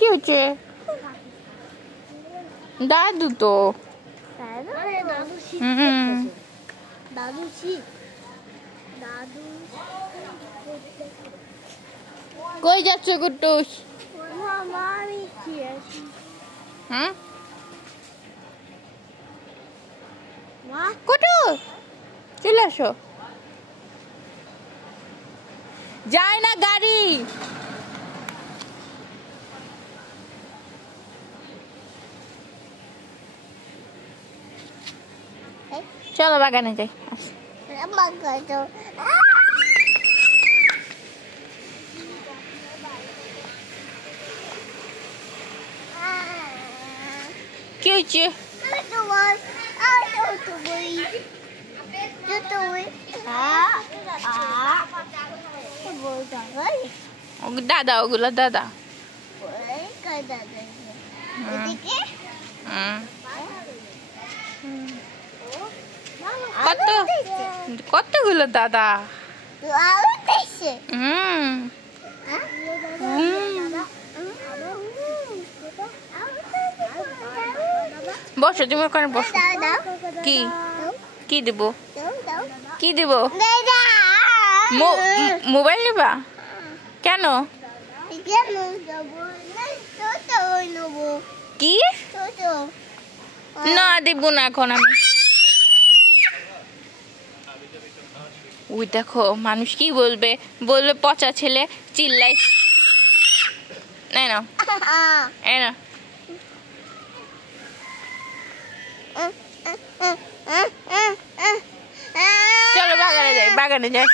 কি হচ্ছে? দাদু তো কই যাচ্ছ কুট্টুস? কুট্টুস চলে আসো। যায় না গাড়ি। চলো বাগানে যাই। কি হয়েছে? দাদা ওগুলো দাদা। কতগুলো দাদা। বসো তুমি ওখানে বসো। কি কি দেবো? কি দেবো? মোবাইল নিবা? কেন? কি না দেবো না এখন আমি। ওই দেখো মানুষ কি বলবে, বলবে পচা ছেলে, চিল্লাই। না চলো বাগানে যাই, বাগানে যাই।